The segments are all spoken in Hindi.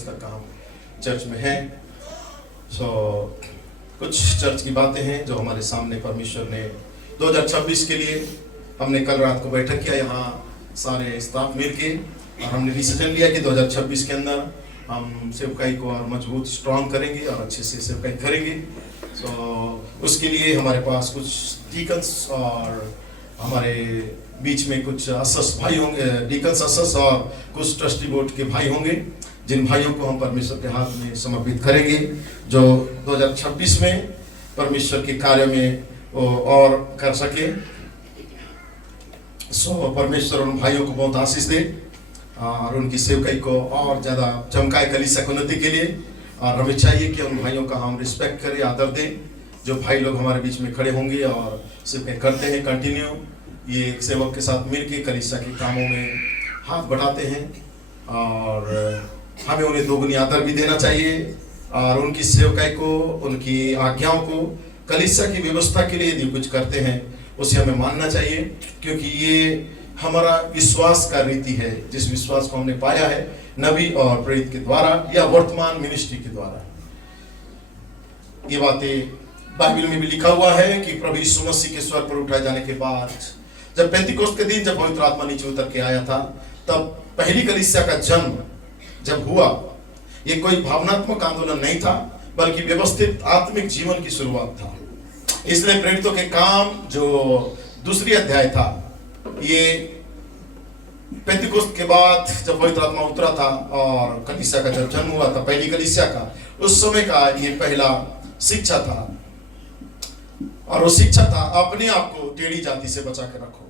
व्यवस्था काम चर्च में है। कुछ चर्च की बातें हैं जो हमारे सामने परमेश्वर ने 2026 के लिए, हमने कल रात को बैठक किया यहाँ सारे स्टाफ मिल के, और हमने डिसीजन लिया कि 2026 के अंदर हम सेवकाई को और मजबूत स्ट्रॉन्ग करेंगे और अच्छे से सेवकाई करेंगे। उसके लिए हमारे पास कुछ डीकन्स और हमारे बीच में कुछ असस भाई होंगे, डीकन्स असस, और कुछ ट्रस्टी बोर्ड के भाई होंगे, जिन भाइयों को हम परमेश्वर के हाथ में समर्पित करेंगे, जो 2026 में परमेश्वर के कार्य में और कर सके। परमेश्वर उन भाइयों को बहुत आशीष दे और उनकी सेवकाई को और ज़्यादा चमकाए कलीसिया की उन्नति के लिए। और हमें चाहिए कि उन भाइयों का हम रिस्पेक्ट करें, आदर दें, जो भाई लोग हमारे बीच में खड़े होंगे और सेवकाई करते हैं कंटिन्यू, ये एक सेवक के साथ मिलकर कलीसिया के कामों में हाथ बढ़ाते हैं, और हमें उन्हें दोगुनी आदर भी देना चाहिए। और उनकी सेवकाई को, उनकी आज्ञाओं को, कलीसिया की व्यवस्था के लिए यदि कुछ करते हैं उसे हमें मानना चाहिए, क्योंकि ये हमारा विश्वास का रीति है, जिस विश्वास को हमने पाया है नबी और प्रेरित के द्वारा या वर्तमान मिनिस्ट्री के द्वारा। ये बातें बाइबल में भी लिखा हुआ है कि प्रभु यीशु मसीह के स्वर्ग पर उठाए जाने के बाद, जब पेंतीकोस्त के दिन जब पवित्र आत्मा नीचे उतर के आया था, तब पहली कलीसिया का जन्म जब हुआ, ये कोई भावनात्मक आंदोलन नहीं था, बल्कि व्यवस्थित आत्मिक जीवन की शुरुआत था। इसलिए प्रेरितों के काम जो दूसरी अध्याय था, ये पेंतीकोस्त के बाद जब पवित्र आत्मा उतरा था और कलीसिया का जब जन्म हुआ था, पहली कलीसिया का, उस समय का ये पहला शिक्षा था। और वो शिक्षा था अपने आप को टेढ़ी जाति से बचा के रखो।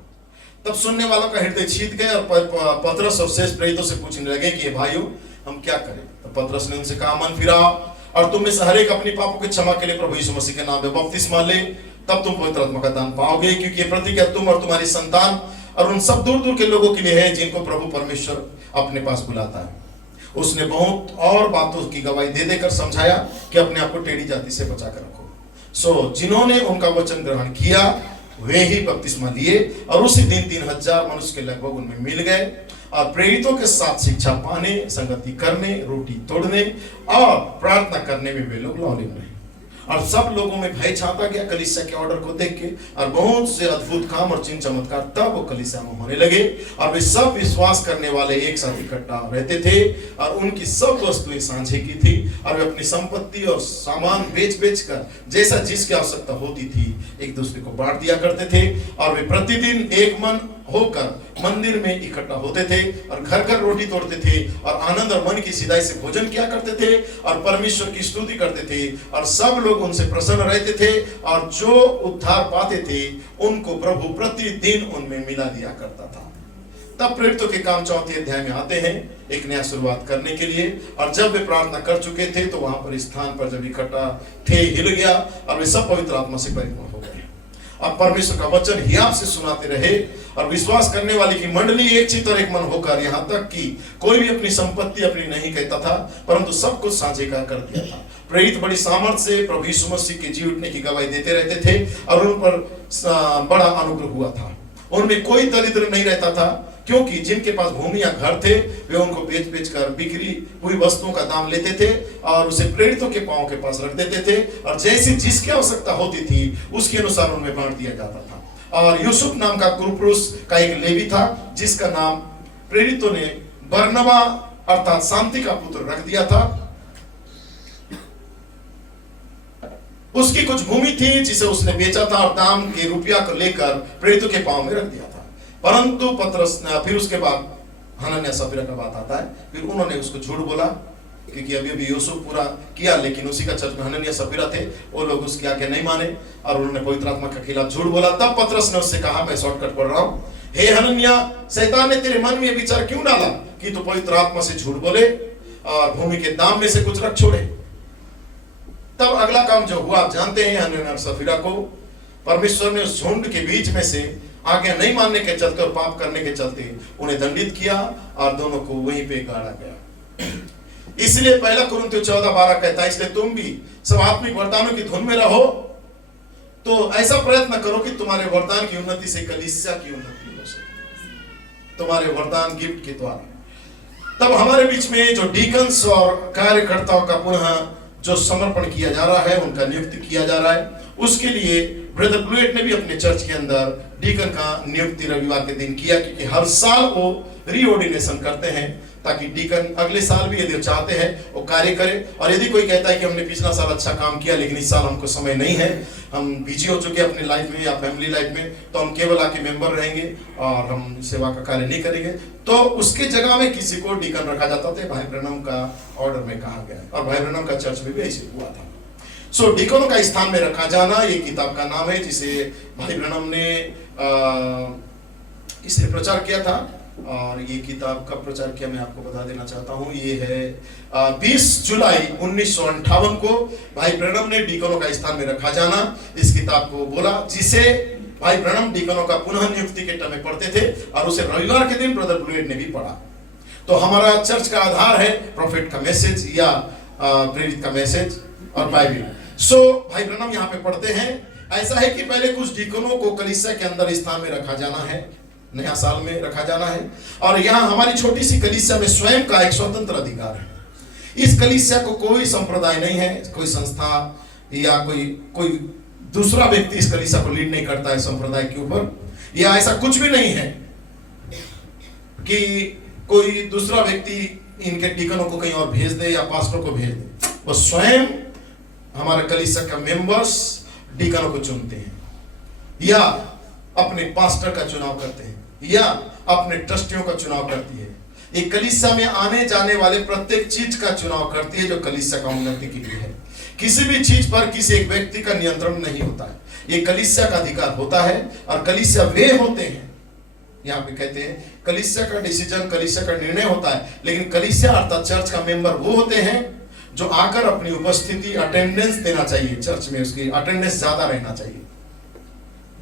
तब सुनने वालों का हृदय छीत गए और पतरस और शेष प्रेरितों से पूछने लगे कि भाइयों हम क्या करें। तो पतरस ने उनसे कहा, मन फिराओ और तुम में से हर एक अपनी पापों की क्षमा के लिए प्रभु यीशु मसीह के नाम में बपतिस्मा ले, तब तुम पवित्र आत्मा का दान पाओगे, क्योंकि ये प्रतिज्ञा तुम और तुम्हारी संतान और उन सब दूर दूर के लोगों के लिए है जिनको प्रभु परमेश्वर अपने पास बुलाता है। उसने बहुत और बातों की गवाही दे देकर समझाया कि अपने आप को टेढ़ी जाति से बचा कर रखो। जिन्होंने उनका वचन ग्रहण किया वे ही बपतिस्मा लिए, और उसी दिन 3000 मनुष्य के लगभग उनमें मिल गए, और प्रेरितों के साथ शिक्षा पाने, संगति करने, रोटी तोड़ने और प्रार्थना करने में वे लोग लौलीन रहे। और सब लोगों में भय छाता गया कलीसिया के ऑर्डर को देख के, और बहुत से अद्भुत काम और चिन्ह चमत्कार तब वो कलीसिया में होने लगे, और वे सब विश्वास करने वाले एक साथ इकट्ठा रहते थे, और उनकी सब वस्तुएं साझे की थी, और वे अपनी संपत्ति और सामान बेच कर जैसा जिसकी आवश्यकता होती थी एक दूसरे को बांट दिया करते थे। और वे प्रतिदिन एक मन होकर मंदिर में इकट्ठा होते थे और घर घर रोटी तोड़ते थे और आनंद और मन की सीधाई से भोजन किया करते थे और परमेश्वर की स्तुति करते थे, और सब लोग उनसे प्रसन्न रहते थे, और जो उद्धार पाते थे उनको प्रभु प्रतिदिन उनमें मिला दिया करता था। तब प्रेरितों के काम 4 अध्याय में आते हैं एक नया शुरुआत करने के लिए। और जब वे प्रार्थना कर चुके थे तो वहां पर स्थान पर जब इकट्ठा थे हिल गया, और वे सब पवित्र आत्मा से परिपूर्ण हो गए। अब परमेश्वर का वचन हियाव से सुनाते रहे, और विश्वास करने वाली की मंडली एक चित्त और एक मन होकर, यहाँ तक कि कोई भी अपनी संपत्ति अपनी नहीं कहता था, परंतु सब कुछ साझे कर दिया था। प्रेरित बड़ी सामर्थ्य से प्रभु यीशु मसीह के जी उठने की गवाही देते रहते थे, और उन पर बड़ा अनुग्रह हुआ था। उनमें कोई दरिद्र नहीं रहता था, क्योंकि जिनके पास भूमि या घर थे वे उनको बेच कर बिक्री हुई वस्तुओं का दाम लेते थे और उसे प्रेरितों के पांव के पास रख देते थे, और जैसी जिसकी आवश्यकता होती थी उसके अनुसार उनमें बांट दिया जाता था। और यूसुफ नाम का कुरुपुरुष का एक लेवी था, जिसका नाम प्रेरितों ने बरनबा अर्थात शांति का पुत्र रख दिया था। उसकी कुछ भूमि थी जिसे उसने बेचा था और दाम के रुपया को लेकर प्रेरितों के पांव में रख दिया था। परंतु पतरस फिर उसके बाद हनन्याह सफीरा का बात आता है, फिर उन्होंने उसको झूठ बोला, क्योंकि अभी यूसुफ पूरा किया, लेकिन उसी का चर्च में हनन्याह सफीरा थे, वो लोग उसकी आज्ञा नहीं माने और उन्होंने पवित्र आत्मा के खिलाफ झूठ बोला। तब पतरस ने उससे कहा, मैं शॉर्टकट पढ़ रहा हूँ, हे हनन्याह, शैतान ने तेरे मन में विचार क्यों डाला कि तू पवित्र आत्मा से झूठ बोले और भूमि के दाम में से कुछ रख छोड़े। तब अगला काम जो हुआ आप जानते हैं, हनन्याह और सफीरा को परमेश्वर ने उस झुंड के बीच में से आज्ञा नहीं मानने के चलते और पाप करने के चलते उन्हें दंडित किया और दोनों को वहीं पे गाड़ा गया। इसलिए 1 कुरिन्थियों 14:12 कहता है, इसलिए तुम भी सब आत्मिक वरदानों की धुन में रहो, तो ऐसा प्रयत्न करो कि तुम्हारे वरदान की उन्नति से कलीसिया की उन्नति हो सके, तुम्हारे वरदान गिफ्ट के द्वारा। तब हमारे बीच में जो डीकन्स और कार्यकर्ताओं का पुनः जो समर्पण किया जा रहा है, उनका नियुक्ति किया जा रहा है, उसके लिए ब्रदर ब्लूएट ने भी अपने चर्च के अंदर डीकन का नियुक्ति रविवार के दिन किया, क्योंकि हर साल वो रीऑर्डिनेशन करते हैं ताकि डीकन अगले साल भी यदि चाहते हैं वो कार्य करे। और यदि कोई कहता है कि हमने पिछला साल अच्छा काम किया लेकिन इस साल हमको समय नहीं है, हम बिजी हो चुके हैं अपनी लाइफ में या फैमिली लाइफ में, तो हम केवल आके मेंबर रहेंगे और हम सेवा का कार्य नहीं करेंगे, तो उसके जगह में किसी को डीकन रखा जाता था। भाई ब्रनम का ऑर्डर में कहा गया और भाई ब्रनम का चर्च में भी ऐसे हुआ था। सो डीकनों का स्थान में रखा जाना, ये किताब का नाम है जिसे भाई ब्रनम ने इसे प्रचार किया था। और ये किताब कब प्रचार किया मैं आपको बता देना चाहता हूँ। ये है 20 जुलाई 1958 को भाई ब्रनम ने डीकनों का स्थान में रखा जाना इस किताब को बोला, जिसे भाई ब्रनम डीकनों का पुनः नियुक्ति के टाइम में पढ़ते थे और उसे रविवार के दिन ब्रदर ब्लूएट ने भी पढ़ा। तो हमारा चर्च का आधार है प्रॉफिट का मैसेज या प्रेरित का मैसेज और बाइबल। सो भाई ब्रनम यहाँ पे पढ़ते हैं, ऐसा है कि पहले कुछ डीकनों को कलीसिया के अंदर स्थान में रखा जाना है, नया साल में रखा जाना है, और यहाँ हमारी छोटी सी कलीसिया में स्वयं का एक स्वतंत्र अधिकार है। इस कलीसिया को कोई संप्रदाय नहीं है, कोई संस्था या कोई दूसरा व्यक्ति इस कलीसिया को लीड नहीं करता है संप्रदाय के ऊपर, या ऐसा कुछ भी नहीं है कि कोई दूसरा व्यक्ति इनके डीकनों को कहीं और भेज दे या पास्टर को भेज दे। वो स्वयं हमारे कलीसिया का मेंबर्स डीकनों को चुनते हैं या अपने पास्टर का चुनाव करते हैं या अपने ट्रस्टियों का चुनाव करती है। एक कलीसिया में आने जाने वाले प्रत्येक चीज का चुनाव करती है जो कलीसिया का उन्नति के लिए है। किसी भी चीज पर किसी एक व्यक्ति का नियंत्रण नहीं होता है, ये कलीसिया का अधिकार होता है। और कलीसिया वे होते हैं, यहाँ पे कहते हैं कलीसिया का डिसीजन, कलीसिया का निर्णय होता है, लेकिन कलीसिया अर्थात चर्च का मेंबर वो होते हैं जो आकर अपनी उपस्थिति अटेंडेंस देना चाहिए। चर्च में उसकी अटेंडेंस ज्यादा रहना चाहिए।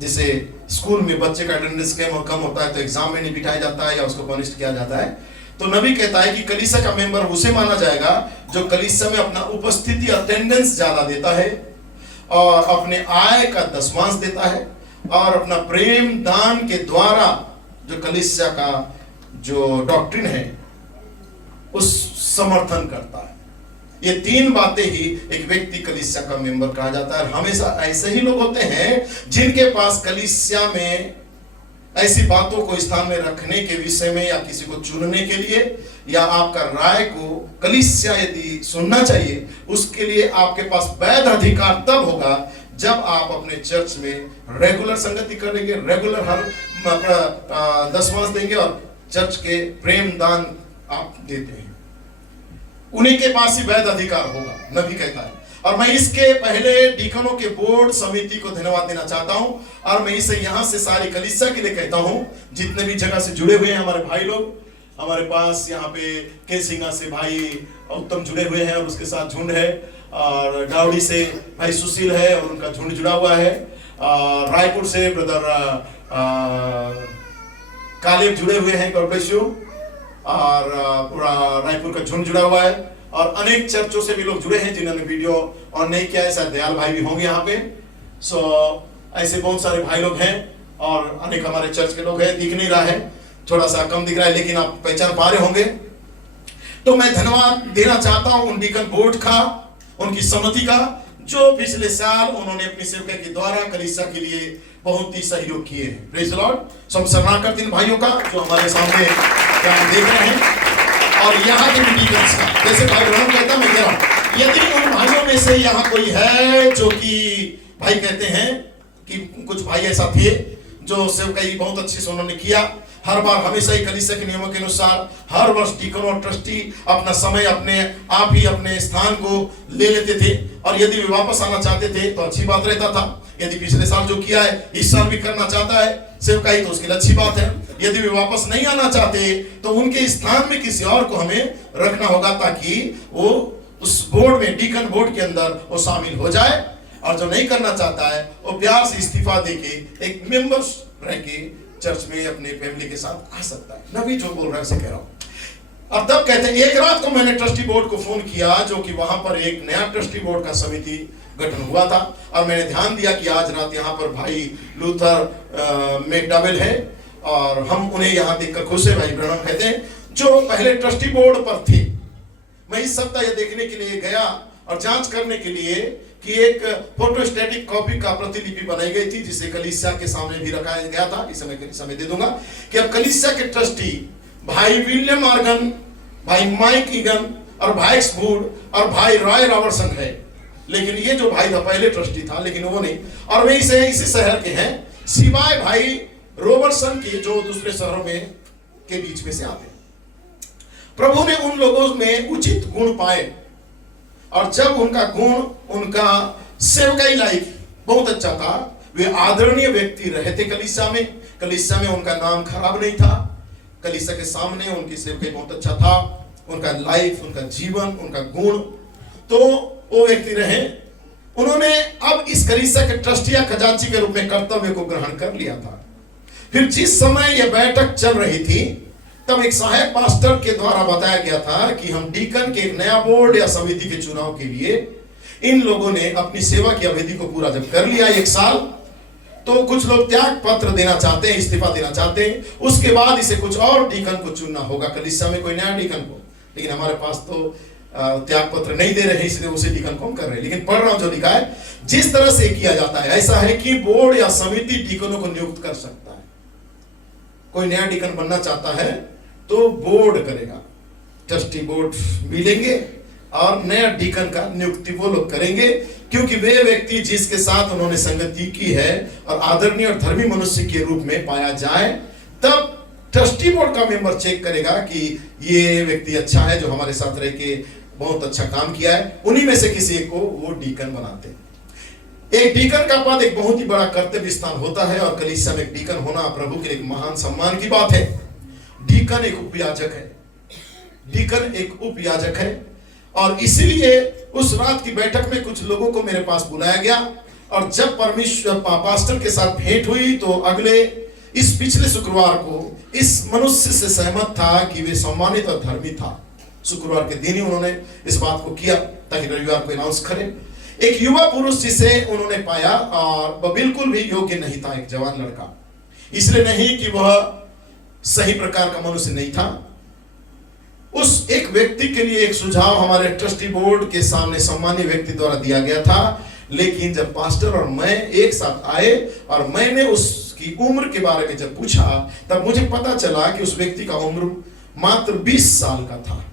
जैसे स्कूल में बच्चे का अटेंडेंस कम होता है तो एग्जाम में नहीं बिठाया जाता है या उसको पनिश किया जाता है, तो नबी कहता है कि कलीसिया का मेंबर उसे माना जाएगा जो कलीसिया में अपना उपस्थिति अटेंडेंस ज्यादा देता है और अपने आय का दशमांश देता है और अपना प्रेम दान के द्वारा जो कलीसिया का जो डॉक्ट्रिन है उस समर्थन करता है। ये तीन बातें ही एक व्यक्ति कलीसिया का मेंबर कहा जाता है। हमेशा ऐसे ही लोग होते हैं जिनके पास कलीसिया में ऐसी बातों को स्थान में रखने के विषय में या किसी को चुनने के लिए या आपका राय को कलीसिया यदि सुनना चाहिए, उसके लिए आपके पास वैध अधिकार तब होगा जब आप अपने चर्च में रेगुलर संगति करेंगे, रेगुलर हर दशमांश देंगे और चर्च के प्रेम दान आप देते हैं, उन्हीं के पास ही वैध अधिकार होगा, नबी कहता है। और मैं इसके पहले डीकनों के बोर्ड समिति को धन्यवाद देना चाहता हूं और मैं इसे यहां से सारी कलीसिया के लिए कहता हूं, जितने भी जगह से जुड़े हुए हैं हमारे भाई लोग, हमारे पास यहाँ पे केसिंगा से भाई उत्तम जुड़े हुए हैं और उसके साथ झुंड है, और डावड़ी से भाई सुशील है और उनका झुंड जुड़ा हुआ है, रायपुर से ब्रदर कालेब जुड़े हुए हैं, गॉड ब्लेस यू, और पूरा रायपुर का झुंड जुड़ा हुआ है, और अनेक चर्चों से भी लोग जुड़े हैं जिन्होंने वीडियो ऑन नहीं किया है, शायद दयाल भाई भी होंगे यहाँ पे। सो ऐसे बहुत सारे भाई लोग हैं और अनेक हमारे चर्च के लोग हैं, दिख नहीं रहा है, थोड़ा सा कम दिख रहा है लेकिन आप पहचान पा रहे होंगे। तो मैं धन्यवाद देना चाहता हूं उन डीकन बोर्ड का, उनकी समिति का, जो पिछले साल उन्होंने अपनी सेवक के द्वारा कलीसिया के लिए बहुत ही सहयोग किए हैं। Praise the Lord. सब सराहना करते हैं भाइयों का जो हमारे सामने देख रहे हैं, और यहाँ के डीकन्स का, जैसे भाई ब्रनम कहता मैं कह रहा हूँ, यदि उन भाइयों में से यहाँ कोई है जो कि भाई कहते हैं कि कुछ भाई ऐसा थे जो सेवकाई बहुत अच्छे से उन्होंने किया, हर बार हमेशा ही कलीसिया के नियमों के अनुसार हर वर्ष डीकन और ट्रस्टी अपना समय अपने आप ही अपने स्थान को ले लेते थे, और यदि वे वापस आना चाहते थे तो अच्छी बात रहता था। यदि पिछले साल जो किया है इस साल भी करना चाहता है सेवकाई तो उसके लिए अच्छी बात है। यदि वे वापस नहीं आना चाहते तो उनके स्थान में किसी और को हमें रखना होगा ताकि वो उस बोर्ड में, डीकन बोर्ड के अंदर वो शामिल हो जाए, और जो नहीं करना चाहता है वो प्यार से इस्तीफा देके एक मेंबर्स रह के चर्च में अपने फैमिली के साथ आ सकता है। नबी जो बोल रहा है उसे कह रहा हूं। अब तब कहते हैं एक रात को मैंने ट्रस्टी बोर्ड को फोन किया, जो कि वहां पर एक नया ट्रस्टी बोर्ड का समिति गठन हुआ था, और मैंने ध्यान दिया कि आज रात यहाँ पर भाई लूथर मैकडॉवेल है और हम उन्हें यहाँ देखकर खुश है। भाई ब्रनम कहते हैं जो पहले ट्रस्टी बोर्ड पर थे। मैं इस सप्ताह यह देखने के लिए गया और जांच करने के लिए कि एक फोटोस्टैटिक कॉपी का प्रतिलिपि बनाई गई थी, जिसे कलीसिया के सामने भी रखा गया था। इस समय दे दूंगा कि अब कलीसिया के ट्रस्टी भाई विलियम मॉर्गन, भाई माइक ईगन और भाई एक्सवुड और भाई रॉय रॉबर्टसन है। लेकिन ये जो भाई था पहले ट्रस्टी था, लेकिन वो नहीं, और वे इसी शहर के हैं, सिवाय भाई रॉबर्टसन के जो दूसरे शहरों में के बीच में से आते हैं। प्रभु ने उन लोगों में उचित गुण पाए, और जब उनका गुण, उनका सेवकाई लायक बहुत अच्छा था, वे आदरणीय व्यक्ति रहे थे कलीसिया में उनका नाम खराब नहीं था, कलीसिया के सामने उनकी सेवकाई बहुत अच्छा था, उनका लाइफ, उनका जीवन, उनका गुण, तो वो व्यक्ति रहे। उन्होंने अब इस कलीसिया के ट्रस्टी या खजांची के रूप में कर्तव्य को ग्रहण कर लिया था। फिर जिस समय यह बैठक चल रही थी, तब एक सहायक पास्टर के द्वारा बताया गया था कि हम डीकन के एक नया बोर्ड या समिति के चुनाव के लिए, इन लोगों ने अपनी सेवा की अवधि को पूरा जब कर लिया 1 साल, तो कुछ लोग त्याग पत्र देना चाहते हैं, इस्तीफा देना चाहते हैं। उसके बाद इसे कुछ और डीकन को चुनना होगा, कलीसिया में कोई नया डीकन को। लेकिन हमारे पास तो त्याग पत्र नहीं दे रहे, इसलिए उसे डीकन को हम कर रहे हैं। लेकिन पढ़ रहा हूं जो लिखा है, जिस तरह से किया जाता है ऐसा है कि बोर्ड या समिति डीकनों को नियुक्त कर सकता है। कोई नया डीकन बनना चाहता है तो बोर्ड करेगा, ट्रस्टी बोर्ड मिलेंगे और नया डीकन का नियुक्ति वो लोग करेंगे, क्योंकि वे व्यक्ति जिसके साथ उन्होंने संगति की है और आदरणीय और धर्मी मनुष्य के रूप में पाया जाए, तब ट्रस्टी बोर्ड का मेंबर चेक करेगा कि ये व्यक्ति अच्छा है, जो हमारे साथ रह के बहुत अच्छा काम किया है। उन्हीं में से किसी को वो डीकन बनाते हैं। एक डीकन का पद एक बहुत ही बड़ा कर्तव्य स्थान होता है, और कलीसिया में डीकन होना प्रभु के लिए एक महान सम्मान की बात है। डीकन एक उपयाजक है, डीकन एक उपयाजक है, और इसीलिए उस रात की बैठक में कुछ लोगों को मेरे पास बुलाया गया, और जब परमेश्वर पास्टर के साथ भेंट हुई, तो अगले इस पिछले शुक्रवार को इस मनुष्य से सहमत था कि वे सम्मानित और धर्मी था। शुक्रवार के दिन ही उन्होंने इस बात को किया ताकि रविवार को अनाउंस करें। एक युवा पुरुष जिसे उन्होंने पाया, और वह बिल्कुल भी योग्य नहीं था, एक जवान लड़का, इसलिए नहीं कि वह सही प्रकार का मनुष्य नहीं था। उस एक व्यक्ति के लिए एक सुझाव हमारे ट्रस्टी बोर्ड के सामने सम्मानीय व्यक्ति द्वारा दिया गया था, लेकिन जब पास्टर और मैं एक साथ आए और मैंने उसकी उम्र के बारे में जब पूछा, तब मुझे पता चला कि उस व्यक्ति का उम्र मात्र 20 साल का था।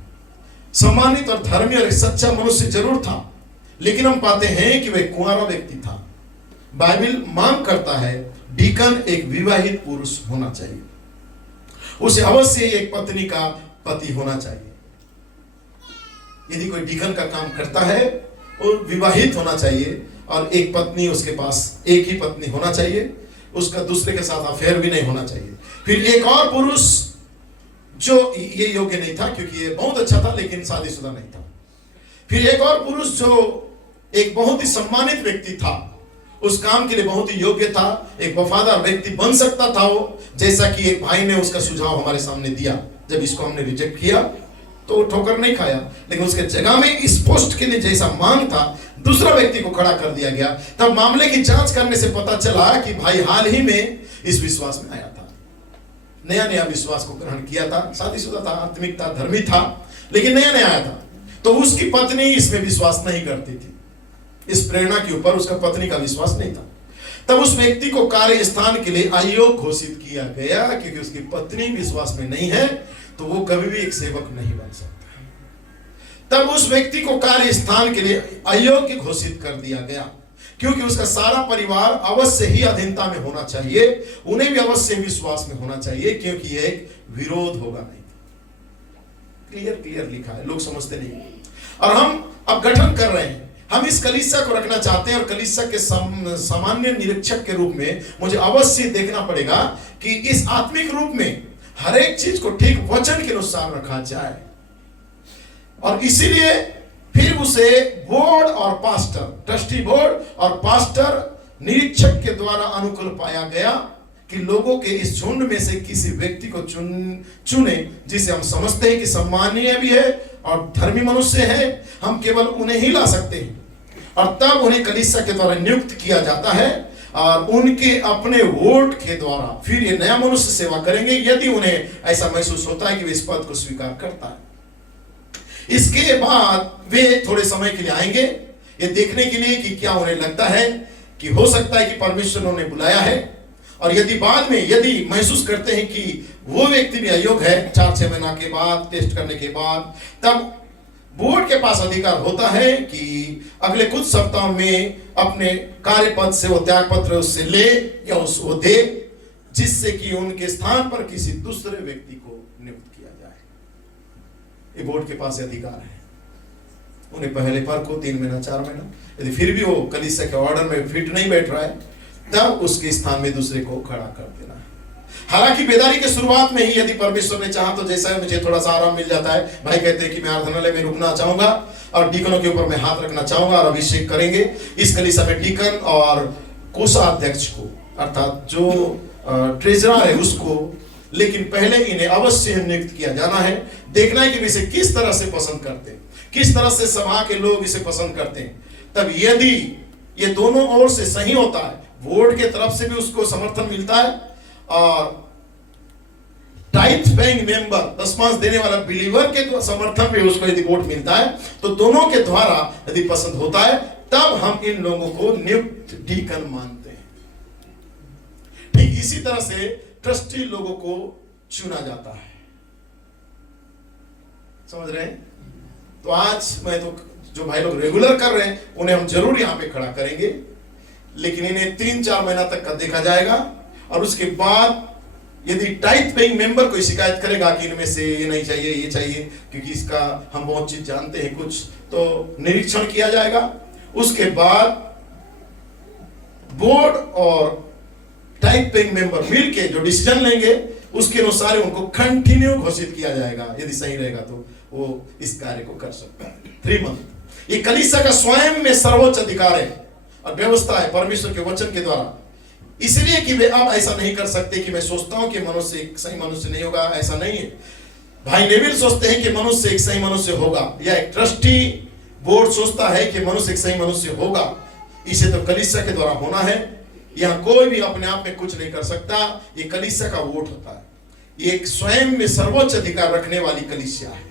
सम्मानित और धर्मी और सच्चा मनुष्य जरूर था, लेकिन हम पाते हैं कि वह कुंवारा व्यक्ति था। बाइबल मांग करता है डीकन एक विवाहित पुरुष होना चाहिए, उसे अवश्य एक पत्नी का पति होना चाहिए। यदि कोई डीकन का काम करता है, वो विवाहित होना चाहिए, और एक पत्नी उसके पास, एक ही पत्नी होना चाहिए, उसका दूसरे के साथ अफेयर भी नहीं होना चाहिए। फिर एक और पुरुष जो ये योग्य नहीं था, क्योंकि ये बहुत अच्छा था लेकिन शादीशुदा नहीं था। फिर एक और पुरुष जो एक बहुत ही सम्मानित व्यक्ति था, उस काम के लिए बहुत ही योग्य था, एक वफादार व्यक्ति बन सकता था वो, जैसा कि एक भाई ने उसका सुझाव हमारे सामने दिया। जब इसको हमने रिजेक्ट किया तो ठोकर नहीं खाया, लेकिन उसके जगह में इस पोस्ट के लिए जैसा मांग था, दूसरा व्यक्ति को खड़ा कर दिया गया। तब मामले की जांच करने से पता चला कि भाई हाल ही में इस विश्वास में आया था, नया नया विश्वास को ग्रहण किया था, शादीशुदा था, आत्मिक था, धर्मी था, लेकिन नया नया आया था। तो उसकी पत्नी इसमें विश्वास नहीं करती थी, इस प्रेरणा के ऊपर उसका पत्नी का विश्वास नहीं था। तब उस व्यक्ति को कार्य स्थान के लिए अयोग्य घोषित किया गया, क्योंकि उसकी पत्नी विश्वास में नहीं है, तो वो कभी भी एक सेवक नहीं बन सकता। तब उस व्यक्ति को कार्य स्थान के लिए अयोग्य घोषित कर दिया गया, क्योंकि उसका सारा परिवार अवश्य ही अधीनता में होना चाहिए, उन्हें भी अवश्य विश्वास में होना चाहिए, क्योंकि यह एक विरोध होगा नहीं। क्लियर लिखा है, लोग समझते नहीं। और हम अब गठन कर रहे हैं, हम इस कलीसिया को रखना चाहते हैं, और कलीसिया के सामान्य निरीक्षक के रूप में मुझे अवश्य देखना पड़ेगा कि इस आत्मिक रूप में हर एक चीज को ठीक वचन के अनुसार रखा जाए। और इसीलिए फिर उसे बोर्ड और पास्टर, ट्रस्टी बोर्ड और पास्टर निरीक्षक के द्वारा अनुकूल पाया गया कि लोगों के इस झुंड में से किसी व्यक्ति को चुने जिसे हम समझते हैं कि सम्मानीय भी है और धर्मी मनुष्य है। हम केवल उन्हें ही ला सकते हैं, और तब उन्हें कलीसिया के द्वारा नियुक्त किया जाता है। और उनके अपने वोट के द्वारा फिर ये नया मनुष्य सेवा करेंगे, यदि उन्हें ऐसा महसूस होता है कि वे इस पद को स्वीकार करता है। इसके बाद वे थोड़े समय के लिए आएंगे ये देखने के लिए कि क्या उन्हें लगता है कि हो सकता है कि परमेश्वर ने उन्हें बुलाया है, और यदि बाद में यदि महसूस करते हैं कि वो व्यक्ति भी अयोग्य है 4-6 महीना के बाद टेस्ट करने के बाद, तब बोर्ड के पास अधिकार होता है कि अगले कुछ सप्ताह में अपने कार्यपद से वो त्याग पत्र उससे ले या उसको दे, जिससे कि उनके स्थान पर किसी दूसरे व्यक्ति को नियुक्त किया जाए। ये बोर्ड के पास अधिकार है। उन्हें पहले पर को 3 महीना 4 महीना, यदि फिर भी वो कलीसिया के ऑर्डर में फिट नहीं बैठ रहा है, तब उसके स्थान में दूसरे को खड़ा कर देना है। हालांकि बेदारी के शुरुआत में ही यदि परमेश्वर ने चाहा तो जैसा मुझे थोड़ा सा आराम मिल जाता है, भाई कहते हैं कि मैं आराधनालय में रुकना चाहूंगा और डीकनों के ऊपर मैं हाथ रखना चाहूंगा और अभिषेक करेंगे। इस कलीसिया में डीकन और कोषाध्यक्ष को, अर्थात जो ट्रेजरर है उसको, लेकिन पहले इन्हें अवश्य नियुक्त किया जाना है। देखना है कि वे इसे किस तरह से पसंद करते हैं, किस तरह से सभा के लोग इसे पसंद करते हैं। तब यदि ये दोनों ओर से सही होता है, बोर्ड के तरफ से भी उसको समर्थन मिलता है और टाइथ पेइंग मेंबर, दशमांश देने वाला बिलीवर के समर्थन में उसको यदि वोट मिलता है, तो दोनों के द्वारा यदि पसंद होता है, तब हम इन लोगों को नियुक्त डीकन मानते हैं। ठीक इसी तरह से ट्रस्टी लोगों को चुना जाता है। समझ रहे हैं? तो आज मैं तो जो भाई लोग रेगुलर कर रहे हैं उन्हें हम जरूर यहां पे खड़ा करेंगे, लेकिन इन्हें 3-4 महीना तक का देखा जाएगा, और उसके बाद यदि टाइथ पेइंग मेंबर कोई शिकायत करेगा कि इनमें से ये नहीं चाहिए, ये चाहिए, क्योंकि इसका हम बहुत चीज जानते हैं कुछ, तो निरीक्षण किया जाएगा। उसके बाद बोर्ड और टाइथ पेइंग मेंबर मिलके जो डिसीजन लेंगे उसके अनुसार उनको कंटिन्यू घोषित किया जाएगा। यदि सही रहेगा तो वो इस कार्य को कर सकता है। 3 मंथ ये कलीसिया का स्वयं में सर्वोच्च अधिकार है और व्यवस्था है परमेश्वर के वचन के द्वारा, इसलिए कि वे अब ऐसा नहीं कर सकते कि मैं सोचता हूं कि मनुष्य एक सही मनुष्य नहीं होगा, ऐसा नहीं है। भाई नेविल सोचते हैं कि मनुष्य एक सही मनुष्य होगा, या एक ट्रस्टी बोर्ड सोचता है कि मनुष्य एक सही मनुष्य होगा। इसे तो कलीसिया के द्वारा होना है। यहां कोई भी अपने आप में कुछ नहीं कर सकता, ये कलीसिया का वोट होता है। ये एक स्वयं में सर्वोच्च अधिकार रखने वाली कलीसिया है।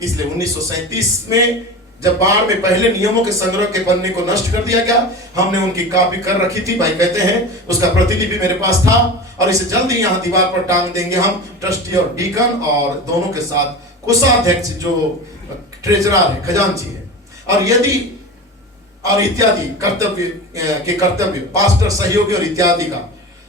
इसलिए 1937 में जब बाढ़ में पहले नियमों के संग्रह के पन्ने को नष्ट कर दिया गया, हमने उनकी कॉपी कर रखी थी। भाई कहते हैं उसका प्रतिलिपि मेरे पास था और इसे जल्द ही यहाँ दीवार पर टांग देंगे हम, ट्रस्टी और डीकन और दोनों के साथ कोषाध्यक्ष जो ट्रेजरर है, खजांची है, और यदि और इत्यादि कर्तव्य पास्टर सहयोगी और इत्यादि का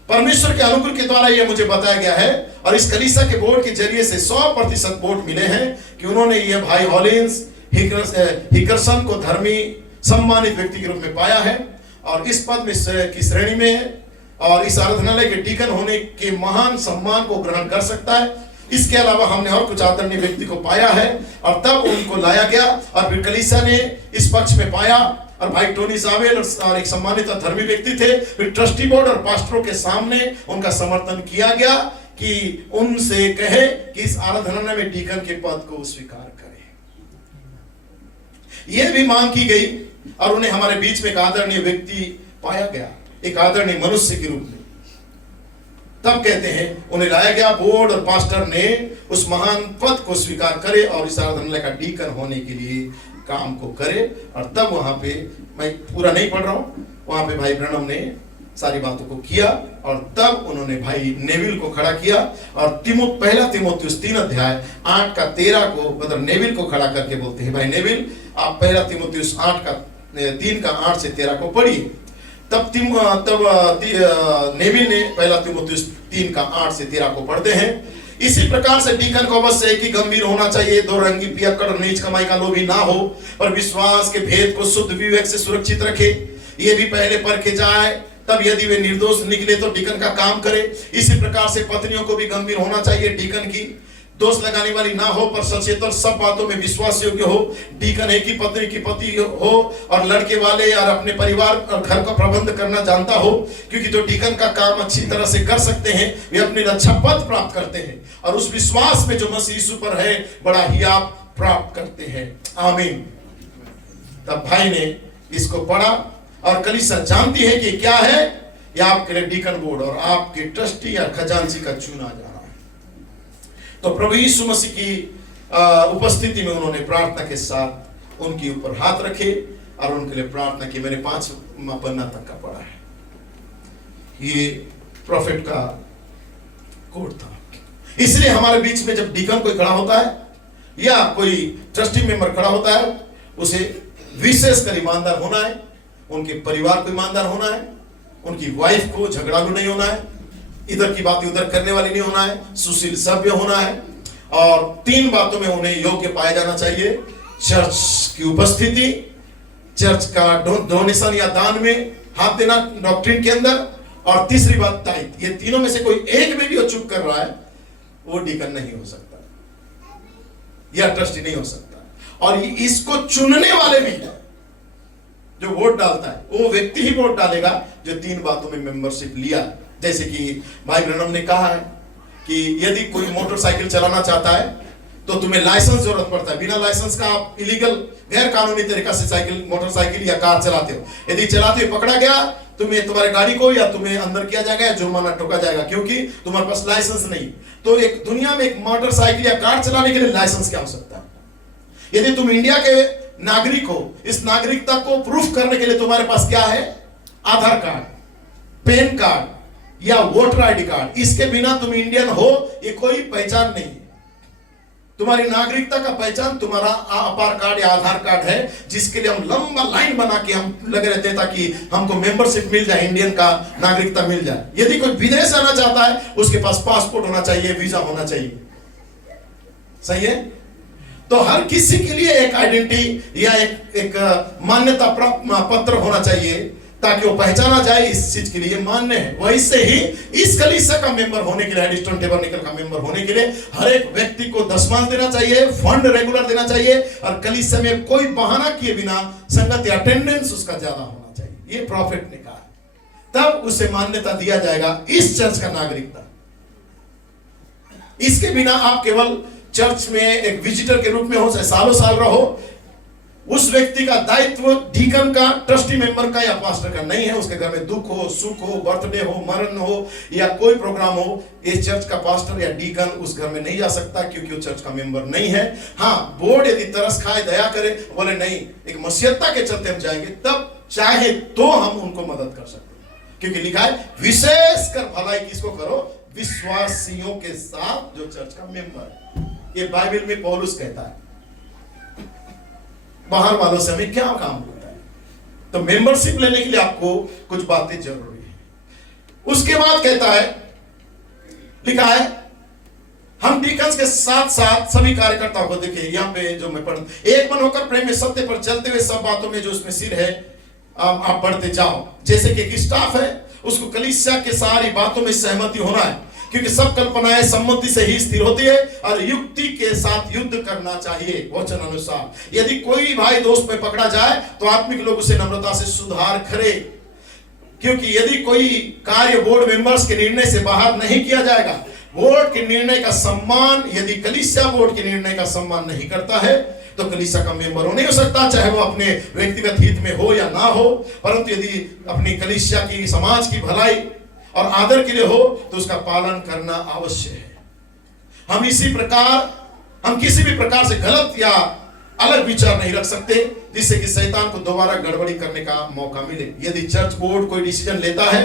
परमेश्वर के अनुग्रह के द्वारा यह मुझे बताया गया है। और इस कलीसिया के बोर्ड के जरिए से 100% वोट मिले हैं कि उन्होंने यह भाई हॉलिन्स हिकरसन को धर्मी सम्मानित व्यक्ति के रूप में पाया है और इस पद में की श्रेणी में है और इस आराधनालय के डीकन होने के महान सम्मान को ग्रहण कर सकता है। इसके अलावा हमने और कुछ आदरणीय व्यक्ति को पाया है और तब उनको लाया गया और फिर कलीसिया ने इस पक्ष में पाया और भाई टोनी सावेल और एक सम्मानित धर्मी व्यक्ति थे। फिर ट्रस्टी बोर्ड और पास्टरों के सामने उनका समर्थन किया गया कि उनसे कहे कि इस आराधनालय में डीकन के पद को स्वीकार करें। यह भी मांग की गई और उन्हें हमारे बीच में एक आदरणीय व्यक्ति पाया गया, एक आदरणीय मनुष्य के रूप में। तब कहते हैं उन्हें लाया गया, बोर्ड और पास्टर ने उस महान पद को स्वीकार करे और इस आराधनालय का डीकन होने के लिए काम को करे। और तब वहां पे, मैं पूरा नहीं पढ़ रहा हूं, वहां पे भाई ब्रनम ने सारी बातों को किया और तब उन्होंने भाई नेविल को खड़ा किया और पहला तीमुथियुस 3:8-13 को ब्रदर नेविल को खड़ा करके बोलते हैं, भाई नेविल आप पहला तीमुथियुस 3:8-13 को पढ़िए। तब नेविल ने पहला तीमुथियुस 3:8-13 को पढ़ते हैं। इसी प्रकार से डीकन को अवश्य है कि गंभीर होना चाहिए, दो रंगी पियक्कड़ और नीच कमाई का लोभी ना हो, पर विश्वास के भेद को शुद्ध विवेक से सुरक्षित रखे। ये भी पहले परखे जाए, तब यदि वे निर्दोष निकले तो डीकन का काम करे। इसी प्रकार से पत्नियों को भी गंभीर होना चाहिए, डीकन की दोष लगाने वाली ना हो, पर सचेत और सब बातों में विश्वास योग्य हो। डीकन है कि पत्नी की पति हो और लड़के वाले और अपने परिवार और घर का प्रबंध करना जानता हो, क्योंकि जो डीकन का काम अच्छी तरह से कर सकते हैं वे अपनी रक्षा पद प्राप्त करते हैं और उस विश्वास में जो मसीह यीशु पर है बड़ा ही आप प्राप्त करते हैं। आमीन। तब भाई ने इसको पढ़ा और कलीसिया जानती है कि क्या है, या आपके लिए डीकन बोर्ड और आपके ट्रस्टी या खजांची का चुना जा रहा है, तो प्रभु यीशु मसीह की उपस्थिति में उन्होंने प्रार्थना के साथ उनके ऊपर हाथ रखे और उनके लिए प्रार्थना की। मैंने 5 पन्ना तक का पढ़ा है। ये प्रॉफिट का कोड था। इसलिए हमारे बीच में जब डीकन कोई खड़ा होता है या कोई ट्रस्टी मेंबर खड़ा होता है, उसे विशेषकर ईमानदार होना है, उनके परिवार को ईमानदार होना है, उनकी वाइफ को झगड़ालू नहीं होना है, इधर की बातें उधर करने वाली नहीं होना है, सुशील सभ्य होना है, और 3 बातों में उन्हें योग्य पाया जाना चाहिए: चर्च की उपस्थिति, चर्च का डोनेशन या दान में हाथ देना डॉक्ट्रिन के अंदर, और तीसरी बात टाइट। ये तीनों में से कोई एक में भी वो चूक कर रहा है, वो डीकन नहीं हो सकता या ट्रस्टी नहीं हो सकता। और इसको चुनने वाले भी जो वोट डालता है, वो व्यक्ति ही वोट डालेगा जो 3 बातों में मेंबरशिप लिया। जैसे कि भाई ब्रनम ने कहा है कि यदि कोई मोटरसाइकिल चलाना चाहता है तो तुम्हें लाइसेंस जरूरत पड़ता है। बिना लाइसेंस का आप इलीगल गैर कानूनी तरीका से मोटरसाइकिल या कार चलाते हो, यदि चलाते हुए पकड़ा गया, तुम्हारे गाड़ी को या तुम्हें अंदर किया जाएगा या जुर्माना ठोका जाएगा, क्योंकि तुम्हारे पास लाइसेंस नहीं। तो एक दुनिया में एक मोटरसाइकिल या कार चलाने के लिए लाइसेंस की आवश्यकता है। यदि तुम इंडिया के नागरिक हो, इस नागरिकता को प्रूफ करने के लिए तुम्हारे पास क्या है? आधार कार्ड, पैन कार्ड या वोटर आईडी कार्ड। इसके बिना तुम इंडियन हो, ये कोई पहचान नहीं है। तुम्हारी नागरिकता का पहचान तुम्हारा आधार कार्ड या आधार कार्ड है, जिसके लिए हम लंबा लाइन बना के हम लगे रहते हैं ताकि हमको मेंबरशिप मिल जाए, इंडियन का नागरिकता मिल जाए। यदि कोई विदेश आना चाहता है, उसके पास पासपोर्ट होना चाहिए, वीजा होना चाहिए। सही है? तो हर किसी के लिए एक आइडेंटिटी या एक मान्यता पत्र होना चाहिए ताकि वो पहचाना जाए इस चीज के लिए मान्य है। वैसे ही इस कलीसिया का मेंबर होने के लिए, हेडस्टोन टेबरनेकल का मेंबर होने के लिए हर एक व्यक्ति को दशमांश देना चाहिए, फंड रेगुलर देना चाहिए, और कलीसिया में कोई बहाना किए बिना संगत या अटेंडेंस उसका ज्यादा होना चाहिए। ये प्रॉफिट ने कहा, तब उसे मान्यता दिया जाएगा इस चर्च का नागरिकता। इसके बिना आप केवल चर्च में एक विजिटर के रूप में हो, चाहे सालों साल रहो, उस व्यक्ति का दायित्व डीकन का, ट्रस्टी मेंबर का या पास्टर का नहीं है। उसके घर में दुख हो, सुख हो, बर्थडे हो, मरण हो या कोई प्रोग्राम हो, इस चर्च का पास्टर या डीकन उस घर में नहीं जा सकता, क्योंकि वो चर्च का मेंबर नहीं है। हाँ, बोर्ड यदि तरस खाए, दया करे, बोले नहीं एक मसीहता के चलते हम जाएंगे, तब चाहे तो हम उनको मदद कर सकते हैं, क्योंकि लिखा है विशेषकर भलाई किसको करो? विश्वासियों के साथ जो चर्च का मेंबर है। ये बाइबल में पौलुस कहता है। बाहर वालों से हमें क्या काम होता है? तो मेंबरशिप लेने के लिए आपको कुछ बातें जरूरी है। उसके बाद कहता है, लिखा है, हम डीकन्स के साथ साथ सभी कार्यकर्ताओं को, देखिए यहां पे जो मैं पढ़, एक मन होकर प्रेम में सत्य पर चलते हुए सब बातों में जो उसमें सिर है आप बढ़ते जाओ। जैसे कि एक स्टाफ है, उसको कलीसिया के सारी बातों में सहमति होना है, क्योंकि सब कल्पनाएं सम्मति से ही स्थिर होती है, और युक्ति के साथ युद्ध करना चाहिए वचन अनुसार। यदि कोई भाई दोस्त में पकड़ा जाए तो आत्मिक लोग उसे नम्रता से सुधार करे, क्योंकि यदि कोई कार्य बोर्ड मेंबर्स के निर्णय से बाहर नहीं किया जाएगा, बोर्ड के निर्णय का सम्मान, यदि कलीसिया बोर्ड के निर्णय का सम्मान नहीं करता है, तो कलीसिया का मेंबर हो नहीं हो सकता, चाहे वो अपने व्यक्तिगत हित में हो या ना हो। परंतु यदि अपनी कलीसिया की, समाज की भलाई और आदर के लिए हो, तो उसका पालन करना आवश्यक है। हम किसी भी प्रकार से गलत या अलग विचार नहीं रख सकते जिससे कि शैतान को दोबारा गड़बड़ी करने का मौका मिले। यदि चर्च बोर्ड कोई डिसीजन लेता है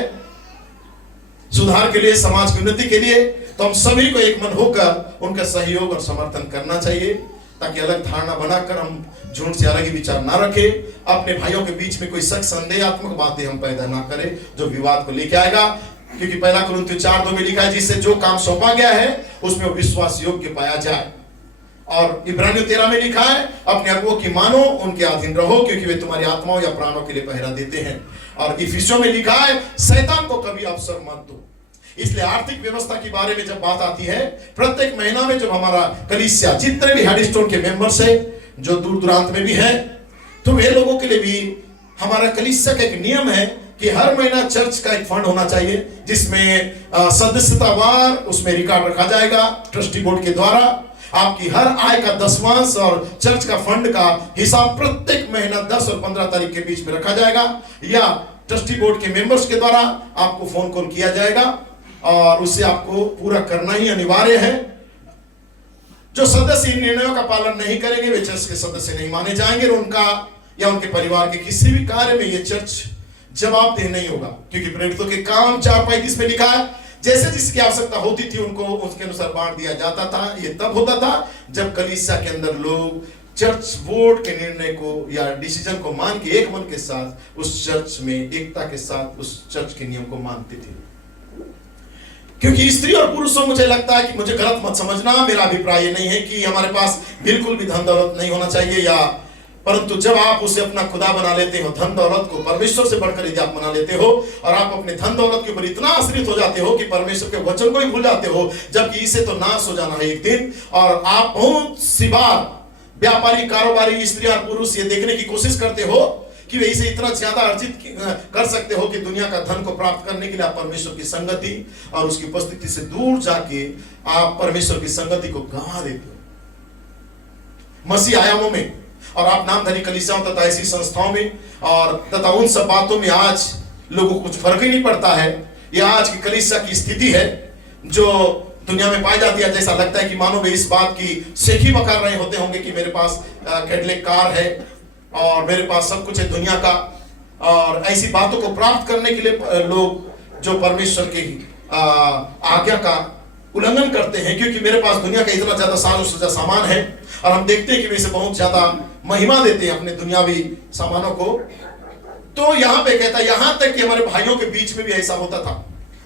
सुधार के लिए, समाज की उन्नति के लिए, तो हम सभी को एक मन होकर उनका सहयोग और समर्थन करना चाहिए, ताकि अलग धारणा बनाकर हम झूठ से अलग ही विचार ना रखें। अपने भाइयों के बीच में कोई शक संदेहात्मक बातें हम पैदा ना करें जो विवाद को लेके आएगा, क्योंकि पहला कुरिन्थियों 4:2 में लिखा है, जिससे जो काम सौंपा गया है उसमें वो विश्वास योग्य पाया जाए। और इब्रानियों 13 में लिखा है, अपने अगुओं की मानो, उनके अधीन रहो, क्योंकि वे तुम्हारी आत्माओं या प्राणों के लिए पहरा देते हैं। और इफिसियों में लिखा है, शैतान को कभी अवसर मत दो। इसलिए आर्थिक व्यवस्था के बारे में जब बात आती है, प्रत्येक महीना में जब हमारा कलीसिया, जितने भी हेडस्टोन के मेंबर्स है जो दूर दूरांत में भी है, तो वे लोगों के लिए भी हमारा कलीसिया का एक नियम है कि हर महीना चर्च का एक फंड होना चाहिए, जिसमें सदस्यतावार उसमें रिकॉर्ड रखा जाएगा ट्रस्टी बोर्ड के द्वारा। आपकी हर आय का दशमांश और चर्च का फंड का हिसाब प्रत्येक महीना 10 और 15 तारीख के बीच में रखा जाएगा, या ट्रस्टी बोर्ड के मेंबर्स के द्वारा आपको फोन कॉल किया जाएगा और उसे आपको पूरा करना ही अनिवार्य है। जो सदस्य इन निर्णयों का पालन नहीं करेंगे वे चर्च के सदस्य नहीं माने जाएंगे और उनका या उनके परिवार के किसी भी कार्य में ये चर्च जवाबदेह नहीं होगा, क्योंकि प्रेरितों के काम 4:35 में लिखा है, जैसे जिसकी आवश्यकता होती थी उनको उसके अनुसार बांट दिया जाता था। ये तब होता था जब कलीसिया के अंदर लोग चर्च बोर्ड के निर्णय को या डिसीजन को मान के एक मन के साथ उस चर्च में एकता के साथ उस चर्च के नियम को मानते थे। क्योंकि स्त्री और पुरुषों, मुझे लगता है कि मुझे गलत मत समझना, मेरा अभिप्राय ये नहीं है कि हमारे पास बिल्कुल भी धन दौलत नहीं होना चाहिए, या परंतु जब आप उसे अपना खुदा बना लेते हो, धन दौलत को परमेश्वर से बढ़कर यदि आप बना लेते हो और आप अपने धन दौलत के ऊपर इतना आश्रित हो जाते हो कि परमेश्वर के वचन को ही भूल जाते हो, जबकि इसे तो नाश हो जाना है एक दिन। और आप बहुत सी बार व्यापारी कारोबारी स्त्री और पुरुष ये देखने की कोशिश करते हो कि वे इसे इतना ज्यादा अर्जित कर सकते हो कि दुनिया का धन को प्राप्त करने के लिए आप परमेश्वर की संगति और उसकी उपस्थिति से दूर जाके आप परमेश्वर की संगति को गंवा देते हो मसीह आयामों में। और आप नामधारी कलीसियाओं तथा ऐसी संस्थाओं में और तथा उन सब बातों में आज लोगों को कुछ फर्क ही नहीं पड़ता है। यह आज की कलीसिया की स्थिति है जो दुनिया में पाई जाती है। जैसा लगता है कि मानो वे इस बात की सेखी बकार रहे होते होंगे कि मेरे पास कैडलेक कार है और मेरे पास सब कुछ है दुनिया का, और ऐसी बातों को प्राप्त करने के लिए लोग जो परमेश्वर की आज्ञा का उल्लंघन करते हैं, क्योंकि मेरे पास दुनिया का इतना ज्यादा साज सामान है और हम देखते हैं कि वे इसे बहुत ज्यादा महिमा देते हैं अपने दुनियावी सामानों को। तो यहाँ पे कहता है, यहां तक कि हमारे भाइयों के बीच में भी ऐसा होता था।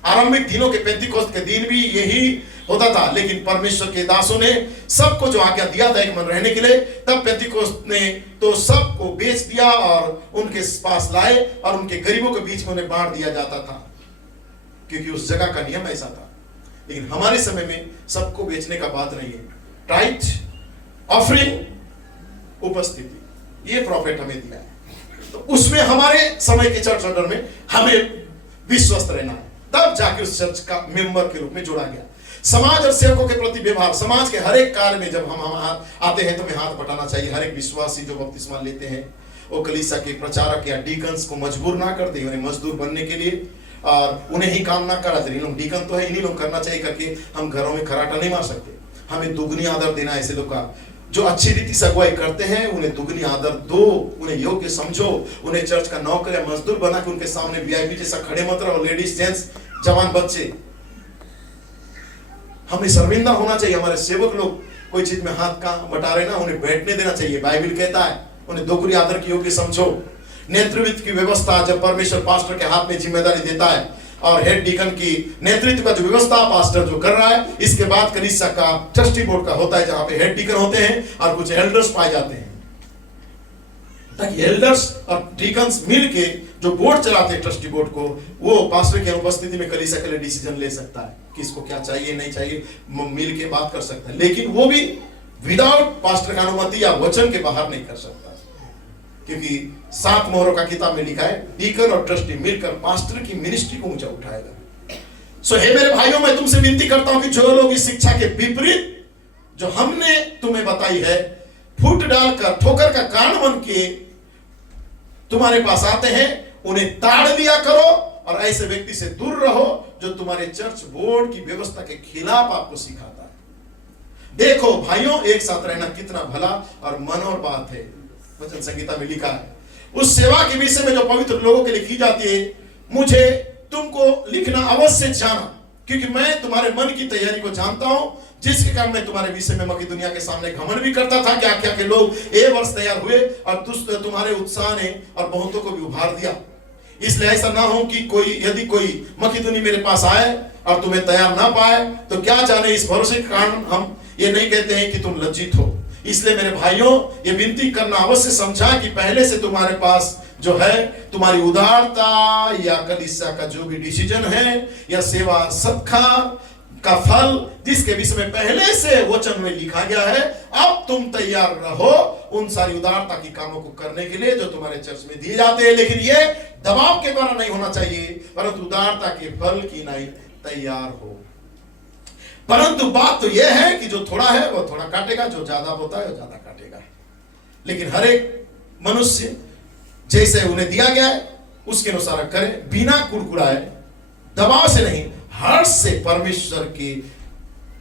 आरंभिक दिनों के पेंतीकोस्त के दिन भी यही होता था, लेकिन परमेश्वर के दासों ने सबको जो आज्ञा दिया था एक मन रहने के लिए, तब पेंतीकोस्त ने तो सबको बेच दिया और उनके पास लाए और उनके गरीबों के बीच में उन्हें बांट दिया जाता था, क्योंकि उस जगह का नियम ऐसा था। लेकिन हमारे समय में सबको बेचने का बात नहीं है। टाइट, ऑफरिंग, उपस्थिति, ये प्रॉफिट हमें दिया है। तो उसमें हमारे समय के चर्च ऑर्डर में हमें विश्वस्त रहना है, तब जाके उस चर्च का मेंबर के रूप में जोड़ा गया। समाज और सेवकों के प्रति व्यवहार, समाज के हर एक कार्य में जब हम आते हैं तो हमें हाथ बटाना चाहिए। हर एक विश्वासी जो बपतिस्मा लेते हैं वो कलीसिया के प्रचारक या डीकन्स को मजबूर ना कर दे उन्हें मजदूर बनने के लिए, और उन्हें ही काम ना करा दे। इन लोग डीकन तो है, इन्हीं लोग करना चाहिए करके हम घरों में खराटा नहीं मार सकते। हमें दुगनी आदर देना ऐसे लोग का जो अच्छी रीति से अगुवाई करते हैं, उन्हें दुगनी आदर दो, उन्हें योग्य समझो, उन्हें चर्च का नौकर या मजदूर बना के उनके सामने वीआईपी जैसा खड़े मत रहो। लेडीज, जेंट्स, जवान, बच्चे, हमें शर्मिंदा होना चाहिए। हमारे सेवक लोग कोई चीज में हाथ का बटा रहे ना, उन्हें बैठने देना चाहिए। बाइबल कहता है उन्हें दोगुनी आदर की योग्य समझो। नेतृत्व की व्यवस्था जब परमेश्वर पास्टर के हाथ में जिम्मेदारी देता है और हेड डीकन की नेतृत्व का जो व्यवस्था पास्टर जो कर रहा है, इसके बाद कलीसिया का ट्रस्टी बोर्ड का होता है जहां पे हेड डीकन होते हैं और कुछ एल्डर्स पाए जाते हैं, ताकि एल्डर्स और डीकन्स मिल के जो बोर्ड चलाते हैं ट्रस्टी बोर्ड को, वो पास्टर की अनुपस्थिति में कलीसिया के लिए डिसीजन ले सकता है कि इसको क्या चाहिए नहीं चाहिए, मिल के बात कर सकता है। लेकिन वो भी विदाउट पास्टर का अनुमति या वचन के बाहर नहीं कर सकता, क्योंकि 7 मोहरों का किताब में लिखा है डीकन और ट्रस्टी मिलकर पास्टर की मिनिस्ट्री को ऊंचा उठाएगा। सो हे मेरे भाइयों, मैं तुमसे विनती करता हूं कि जो लोग इस शिक्षा के विपरीत जो हमने तुम्हें बताई है फुट डालकर ठोकर का कारण बन के तुम्हारे पास आते हैं, उन्हें ताड़ दिया करो और ऐसे व्यक्ति से दूर रहो जो तुम्हारे चर्च बोर्ड की व्यवस्था के खिलाफ आपको सिखाता है। देखो भाइयों, एक साथ रहना कितना भला और मनोहर बात है। वचन संहिता में लिखा है उस सेवा के विषय में जो पवित्र लोगों के लिए की जाती है, मुझे तुमको लिखना अवश्य जाना, क्योंकि मैं तुम्हारे मन की तैयारी को जानता हूं, जिसके कारण मैं तुम्हारे विषय में मकी दुनिया के सामने घमंड भी करता था। क्या क्या के लोग वर्ष तैयार हुए और तुम्हारे उत्साह ने और बहुतों को भी उभार दिया। इसलिए ऐसा ना हो कि यदि कोई मकीदुनी मेरे पास आए और तुम्हें तैयार ना पाए तो क्या जाने, इस भरोसे के कारण हम ये नहीं कहते हैं कि तुम लज्जित हो। इसलिए मेरे भाइयों, ये विनती करना अवश्य समझा कि पहले से तुम्हारे पास जो है तुम्हारी उदारता या कलीसिया का जो भी डिसीजन है या सेवा सत्कार का फल जिसके विषय में पहले से वचन में लिखा गया है, अब तुम तैयार रहो उन सारी उदारता की कामों को करने के लिए जो तुम्हारे चर्च में दिए जाते हैं। लेकिन ये दबाव के द्वारा नहीं होना चाहिए, परंतु उदारता के फल की नहीं तैयार हो। परंतु बात तो यह है कि जो थोड़ा है वो थोड़ा काटेगा, जो ज्यादा होता है वो ज्यादा काटेगा। लेकिन हर एक मनुष्य जैसे उन्हें दिया गया है उसके अनुसार करें, बिना कुड़कुड़ाए, दबाव से नहीं, हर्ष से परमेश्वर के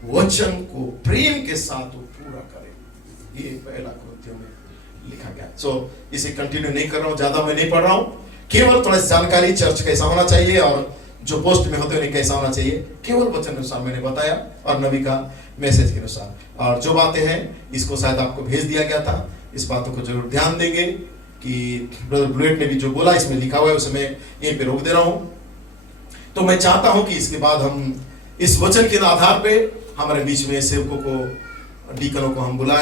वचन को प्रेम के साथ वो पूरा करें। ये पहला कृत्यों में लिखा गया। सो इसे कंटिन्यू नहीं कर रहा हूं, ज्यादा मैं नहीं पढ़ रहा हूं, केवल थोड़ा जानकारी चर्च कैसा होना चाहिए और जो पोस्ट में होते हुए कैसा होना चाहिए, केवल वचन अनुसार मैंने बताया और नबी का मैसेज के अनुसार। और जो बातें हैं इसको शायद आपको भेज दिया गया था, इस बातों को जरूर ध्यान देंगे कि ब्रदर ब्लूएट ने भी जो बोला इसमें लिखा हुआ है उसे मैं यहीं पे रोक दे रहा हूं। तो मैं चाहता हूं कि इसके बाद हम इस वचन के आधार पे हमारे बीच में सेवकों को, डीकनों को हम बुलाएं।